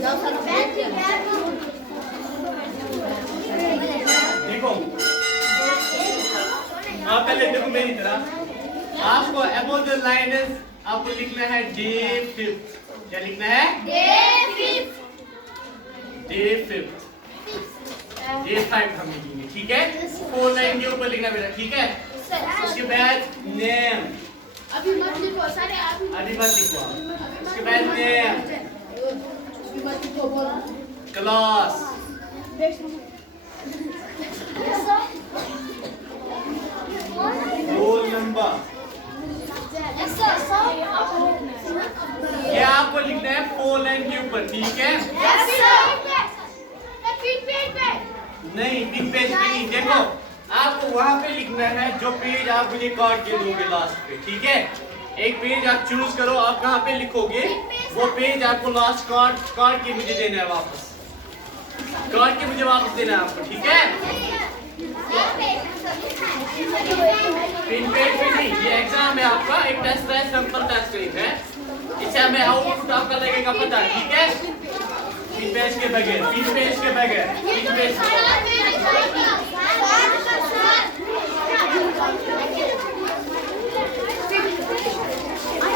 देखो आप पहले देखो मेरी तरह। आपको अबाउट द लाइन इज आपको लिखना है डे 5th। क्या लिखना है? Day 5th। डे 5 हम लिखेंगे, ठीक है? 4 लाइन के ऊपर लिखना बेटा, ठीक है? उसके बाद नेम अभी मत लिखो सारे, अभी मत लिखो। उसके बाद नेम, क्लास, रोल नंबर। ये आपको लिखना है 4 लाइन के ऊपर, ठीक है? नहीं, बिग पेज पे नहीं। देखो आपको वहां पे लिखना है जो पेज आप मुझे कार्ड के दोगे लास्ट पे, ठीक है? एक पेज आप चूज करो, आप कहाँ पे लिखोगे वो पेज आपको लास्ट कार्ड के मुझे देना है वापस। कार्ड के मुझे वापस देना है आपको, ठीक है? पिन पेज पे नहीं, ये एग्जाम है आपका, एक टेस्ट है, सिंपल टेस्ट है। इससे हमें आउटपुट आपका लगेगा पता, ठीक है? पिन पेज के बगैर, पिन पेज के बगैर, पिन पेज